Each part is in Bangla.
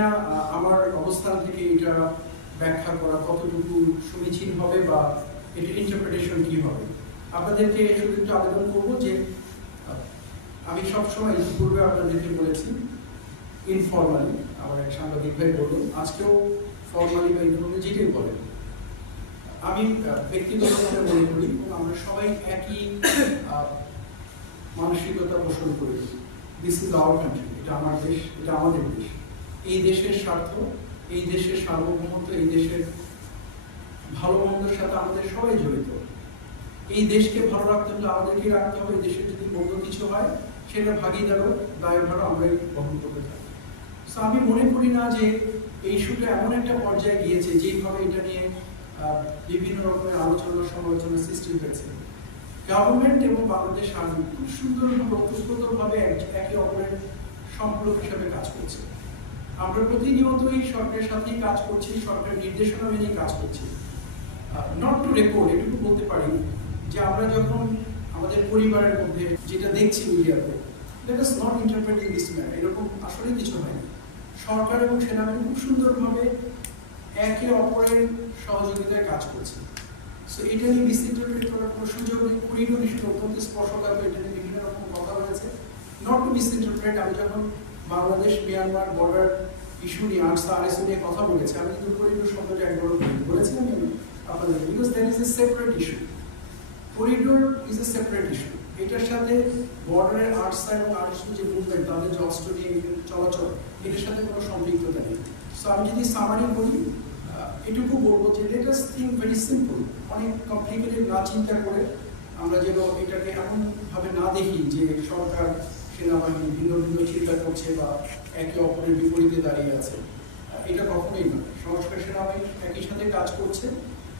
না আমার অবস্থান থেকে এটা ব্যাখ্যা করা কতটুকু সমীচীন হবে বা এটার ইন্টারপ্রিটেশন কি হবে। আপনাদেরকে শুধু একটু আবেদন করবো যে আমি সবসময় পূর্বে আপনাদেরকে বলেছি ইনফরমালি, আমার এক সাংবাদিক ভাই বলুন, আজকেও ফরমালি বা ইনফরমালি যেটাই বলেন, আমি ব্যক্তিগতভাবে মনে করি এবং আমরা সবাই একই মানসিকতা পোষণ করি। দিস ইজ আওয়ার কান্ট্রি, এটা আমার দেশ, এটা আমাদের দেশ। এই দেশের স্বার্থ, এই দেশের সার্বভৌমত্ব, এই দেশের ভালো মন্দের সাথে আমাদের সবাই জড়িত। এই দেশকে ভালো রাখতে হলে আমাদেরকে রাখতে হবে। এই দেশের যদি বন্ধ কিছু হয় সেটা ভাগিদারও দায়ভারও আমরাই বহন করতে থাকি। সো আমি মনে করি না যে এই ইস্যুটা এমন একটা পর্যায়ে গিয়েছে যেভাবে এটা নিয়ে বিভিন্ন রকমের আলোচনা সমালোচনা সৃষ্টি হয়েছে। গভর্নমেন্ট এবং বাংলাদেশ আর্মি খুব সুন্দরভাবে ওতপ্রোতভাবে একে অপরের সম্পর্ক হিসাবে কাজ করছে। আমরা প্রতিনিয়ত এই সরকারের সাথেই কাজ করছি, সরকারের নির্দেশনা মেনেই কাজ করছি। নট টু রেকর্ড, এটুকু বলতে পারি যে আমরা যখন আমাদের পরিবারের মধ্যে যেটা দেখছি মিডিয়াতে, let us not interpret in this manner, এরকম আসলে কিছু হয়নি। সরকার এবং সেনাবাহিনী খুব সুন্দরভাবে একে অপরের সহযোগিতায় কাজ করছে। সো এটা নিয়ে মিসইন্টারপ্রেট করার কোনো সুযোগ নেই। করিডোর ইস্যু অত্যন্ত স্পর্শকাতর, এটা নিয়ে বিভিন্ন রকম কথা হয়েছে। নট টু মিসইন্টারপ্রেট, আমি যখন বাংলাদেশ মিয়ানমার বর্ডার ইস্যু নিয়ে আরএসও নিয়ে কথা বলেছি, আমি কিন্তু করিডোর শব্দটা একবার বলেছি আমি আপনাদের, because that is a separate issue. Corridor is a separate issue. এটার সাথে বর্ডারের আরসা এবং আরএসও যে মুভমেন্ট, তাদের যে অস্ত্র নিয়ে চলাচল, এটার সাথে কোনো সম্পৃক্ততা নেই। সো আমি যদি সামারি বলি, এটুকু বলবো যে let us think very simple, অনেক কমপ্লিকেটেড না চিন্তা করে আমরা যেন এটাকে এমনভাবে না দেখি যে সরকার সেনাবাহিনী ভিন্ন ভিন্ন চিন্তা করছে বা একে অপরের বিপরীতে দাঁড়িয়ে আছে। এটা কখনোই না। সংস্কার সেনাবাহিনী একই সাথে কাজ করছে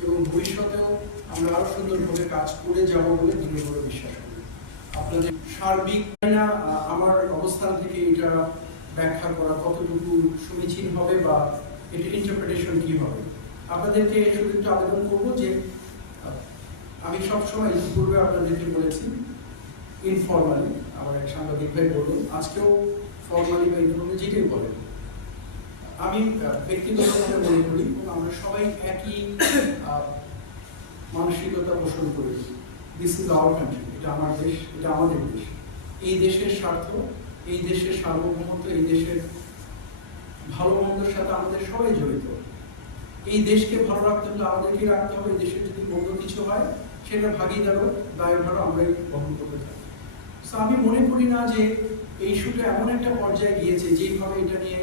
এবং ভবিষ্যতেও আমরা আরো সুন্দরভাবে কাজ করে যাব বলে দৃঢ়ভাবে বিশ্বাস করি। আপনাদের সার্বিক না আমার অবস্থান থেকে এটা ব্যাখ্যা করা কতটুকু সমীচীন হবে বা এটার ইন্টারপ্রিটেশন কি হবে। আপনাদেরকে শুধু একটু আবেদন করবো যে আমি সবসময় পূর্বে আপনাদেরকে বলেছি ইনফরমালি, আমার এক সাংবাদিক ভাই বলুন, আজকেও ফরমালি বা ইনফরমালি যেটাই বলেন, আমি ব্যক্তিগতভাবে মনে করি এবং আমরা সবাই একই মানসিকতা পোষণ করি। দিস ইজ আওয়ার কান্ট্রি, এটা আমার দেশ, এটা আমাদের দেশ। এই দেশের স্বার্থ, এই দেশের সার্বভৌমত্ব, এই দেশের ভালো মন্দের সাথে আমাদের সবাই জড়িত। এই দেশকে ভালো রাখতে হলে আমাদেরকে রাখতে হবে। এই দেশের যদি বন্ধ কিছু হয় সেটা ভাগিদারও দায়ভারও আমরাই বহন করতে থাকি। সো আমি মনে করি না যে এই ইস্যুটা এমন একটা পর্যায়ে গিয়েছে যেভাবে এটা নিয়ে